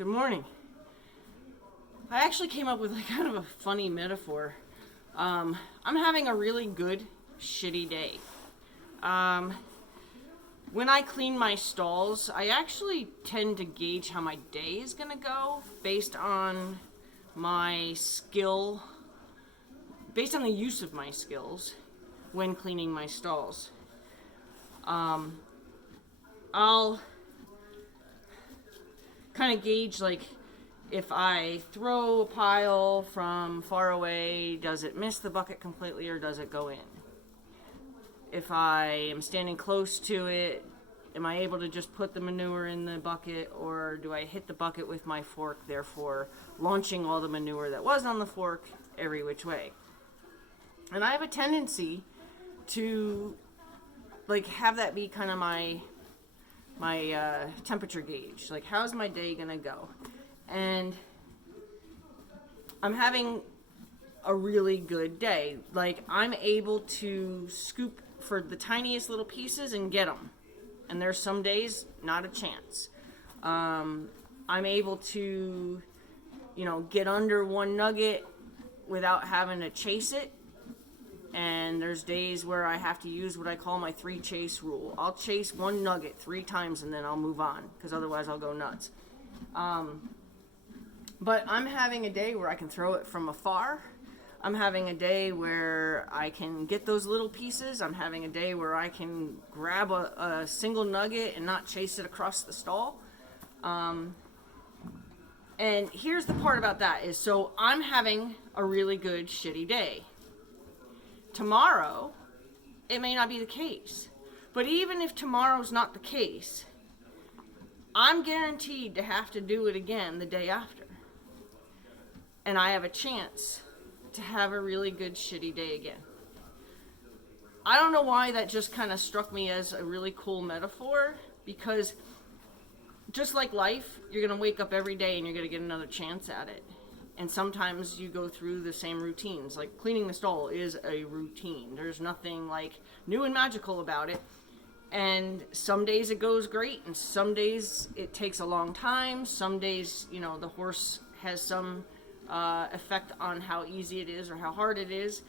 Good morning. I actually came up with kind of a funny metaphor. I'm having a really good, shitty day. When I clean my stalls, I actually tend to gauge how my day is gonna go based on my skill, based on the use of my skills when cleaning my stalls. I'll kind of gauge, like, if I throw a pile from far away, does it miss the bucket completely or does it go in? If I am standing close to it, am I able to just put the manure in the bucket, or do I hit the bucket with my fork, therefore launching all the manure that was on the fork every which way? And I have a tendency to, like, have that be kind of my temperature gauge. Like, how's my day gonna go? And I'm having a really good day. Like, I'm able to scoop for the tiniest little pieces and get them. And there's some days, not a chance. I'm able to, get under one nugget without having to chase it. And there's days where I have to use what I call my 3 chase rule. I'll chase one nugget 3 times and then I'll move on, because otherwise I'll go nuts. But I'm having a day where I can throw it from afar. I'm having a day where I can get those little pieces. I'm having a day where I can grab a single nugget and not chase it across the stall. And here's the part about that is, so I'm having a really good shitty day. Tomorrow, it may not be the case. But even if tomorrow's not the case, I'm guaranteed to have to do it again the day after. And I have a chance to have a really good shitty day again. I don't know why that just kind of struck me as a really cool metaphor, because just like life, you're going to wake up every day and you're going to get another chance at it. And sometimes you go through the same routines. Like, cleaning the stall is a routine. There's nothing like new and magical about it. And some days it goes great, and some days it takes a long time. Some days, the horse has some effect on how easy it is or how hard it is.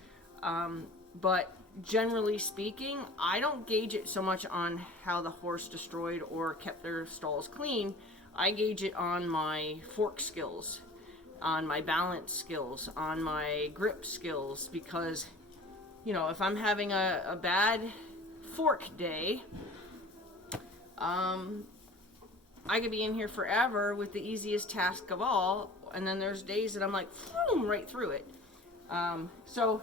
But generally speaking, I don't gauge it so much on how the horse destroyed or kept their stalls clean. I gauge it on my fork skills, on my balance skills, on my grip skills, because, if I'm having a bad fork day, I could be in here forever with the easiest task of all, and then there's days that I'm like, boom, right through it. So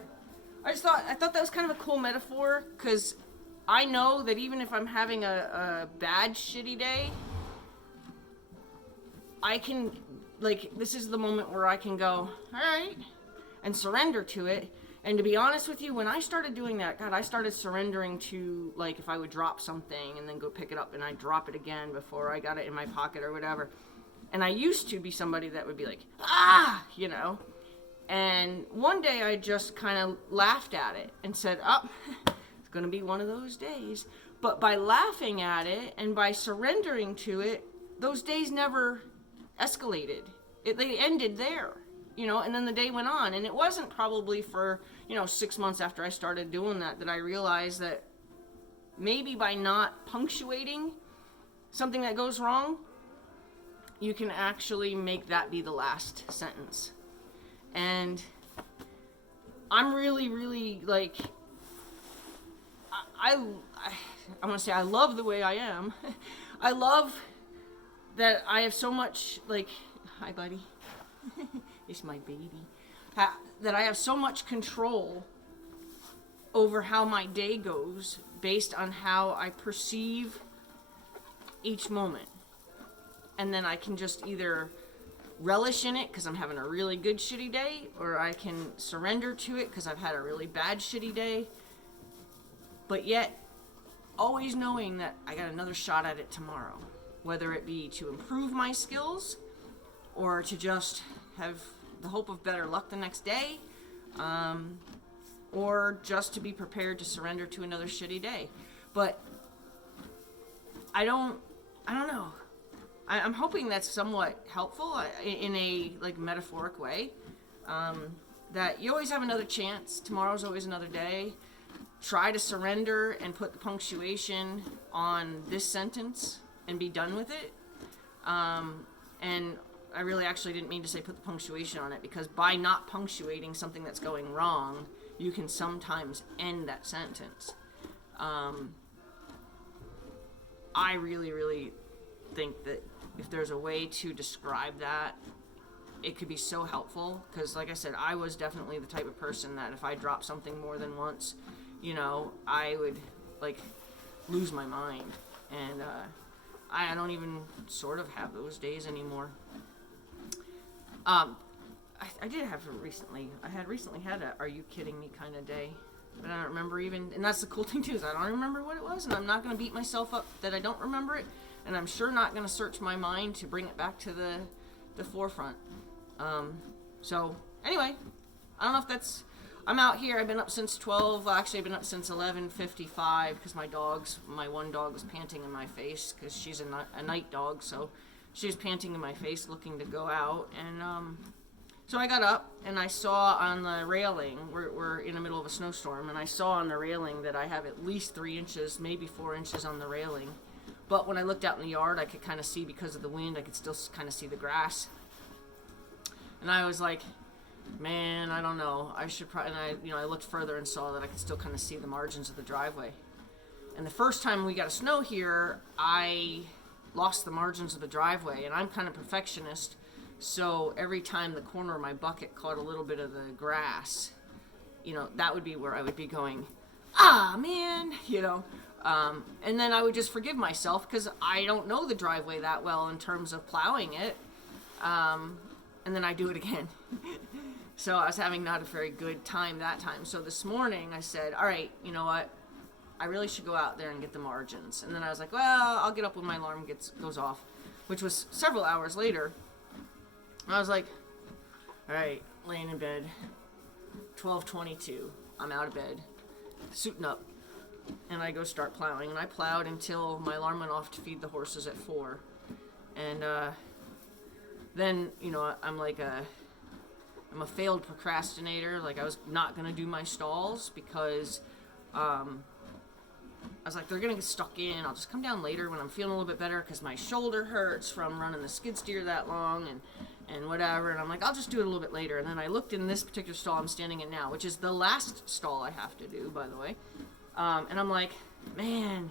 I thought that was kind of a cool metaphor, because I know that even if I'm having a bad, shitty day, I can, this is the moment where I can go, all right, and surrender to it. And to be honest with you, when I started doing that, God, I started surrendering to, if I would drop something and then go pick it up and I'd drop it again before I got it in my pocket or whatever. And I used to be somebody that would be like, And one day I just kind of laughed at it and said, it's going to be one of those days. But by laughing at it and by surrendering to it, those days never escalated. They ended there, and then the day went on. And it wasn't probably for, 6 months after I started doing that I realized that maybe by not punctuating something that goes wrong, you can actually make that be the last sentence. And I'm really, really, I want to say I love the way I am. I love that I have so much, hi buddy, it's my baby, that I have so much control over how my day goes based on how I perceive each moment. And then I can just either relish in it because I'm having a really good shitty day, or I can surrender to it because I've had a really bad shitty day. But yet, always knowing that I got another shot at it tomorrow. Whether it be to improve my skills, or to just have the hope of better luck the next day, or just to be prepared to surrender to another shitty day. But I don't know. I'm hoping that's somewhat helpful in a like metaphoric way. That you always have another chance. Tomorrow's always another day. Try to surrender and put the punctuation on this sentence and be done with it. And I really actually didn't mean to say put the punctuation on it, because by not punctuating something that's going wrong, you can sometimes end that sentence. I really, really think that if there's a way to describe that, it could be so helpful. Because like I said, I was definitely the type of person that if I dropped something more than once, you know, I would like lose my mind. And I don't even sort of have those days anymore. I did have recently. I had recently had a "Are you kidding me" kind of day, but I don't remember even. And that's the cool thing too, is I don't remember what it was, and I'm not going to beat myself up that I don't remember it, and I'm sure not going to search my mind to bring it back to the forefront. So anyway, I don't know if that's. I'm out here. I've been up since 12. Well, actually, I've been up since 11:55 because my one dog was panting in my face because she's a night dog, so she was panting in my face, looking to go out. And so I got up and I saw on the railing. We're in the middle of a snowstorm, and I saw on the railing that I have at least 3 inches, maybe 4 inches on the railing. But when I looked out in the yard, I could kind of see, because of the wind, I could still kind of see the grass. And I was like, man, I don't know. I should probably. And I looked further and saw that I could still kind of see the margins of the driveway. And the first time we got a snow here, I lost the margins of the driveway, and I'm kind of perfectionist. So every time the corner of my bucket caught a little bit of the grass, that would be where I would be going, man, and then I would just forgive myself because I don't know the driveway that well in terms of plowing it. And then I do it again. So I was having not a very good time that time. So this morning I said, all right, you know what? I really should go out there and get the margins. And then I was like, well, I'll get up when my alarm goes off, which was several hours later. And I was like, all right, laying in bed, 12:22. I'm out of bed, suiting up, and I go start plowing. And I plowed until my alarm went off to feed the horses at 4. And then, I'm a failed procrastinator. Like, I was not going to do my stalls because I was like, they're going to get stuck in. I'll just come down later when I'm feeling a little bit better because my shoulder hurts from running the skid steer that long and whatever. And I'm like, I'll just do it a little bit later. And then I looked in this particular stall I'm standing in now, which is the last stall I have to do, by the way. And I'm like, man,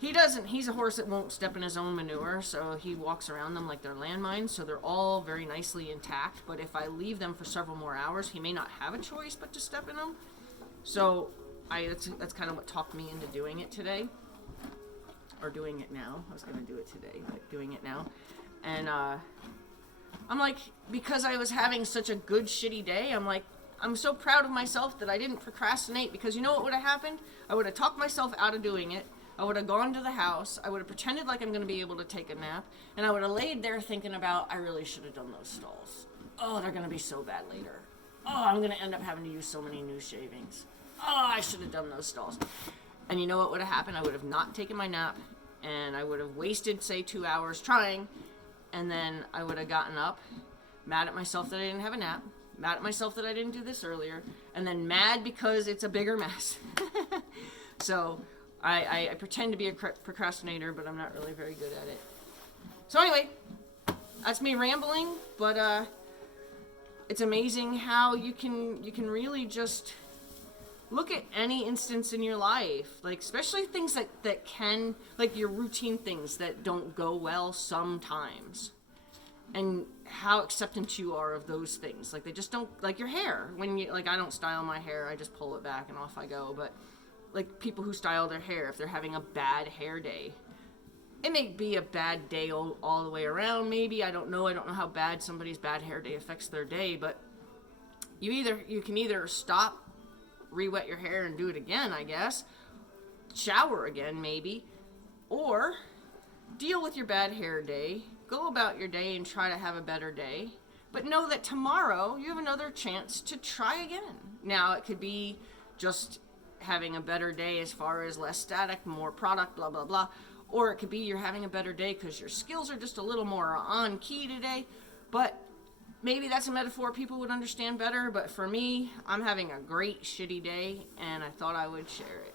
he's a horse that won't step in his own manure, so he walks around them like they're landmines, so they're all very nicely intact. But if I leave them for several more hours, he may not have a choice but to step in them. So that's kind of what talked me into doing it today, or doing it now. I was going to do it today, but doing it now. And I'm like, because I was having such a good shitty day, I'm like, I'm so proud of myself that I didn't procrastinate, because you know what would have happened? I would have talked myself out of doing it. I would have gone to the house, I would have pretended like I'm going to be able to take a nap, and I would have laid there thinking about, I really should have done those stalls. Oh, they're going to be so bad later. Oh, I'm going to end up having to use so many new shavings. Oh, I should have done those stalls. And you know what would have happened? I would have not taken my nap, and I would have wasted, say, 2 hours trying, and then I would have gotten up, mad at myself that I didn't have a nap, mad at myself that I didn't do this earlier, and then mad because it's a bigger mess. So I pretend to be a procrastinator, but I'm not really very good at it. So anyway, that's me rambling, but it's amazing how you can really just look at any instance in your life, like especially things that can, like your routine things that don't go well sometimes, and how acceptant you are of those things. Like they just don't, like your hair. When you, like, I don't style my hair, I just pull it back and off I go, but like people who style their hair, if they're having a bad hair day, it may be a bad day all the way around, maybe. I don't know how bad somebody's bad hair day affects their day, but you can either stop, re-wet your hair and do it again, I guess, shower again maybe, or deal with your bad hair day, go about your day and try to have a better day, but know that tomorrow you have another chance to try again. Now it could be just having a better day as far as less static, more product, blah, blah, blah. or it could be you're having a better day because your skills are just a little more on key today. But maybe that's a metaphor people would understand better, but for me, I'm having a great shitty day, and I thought I would share it.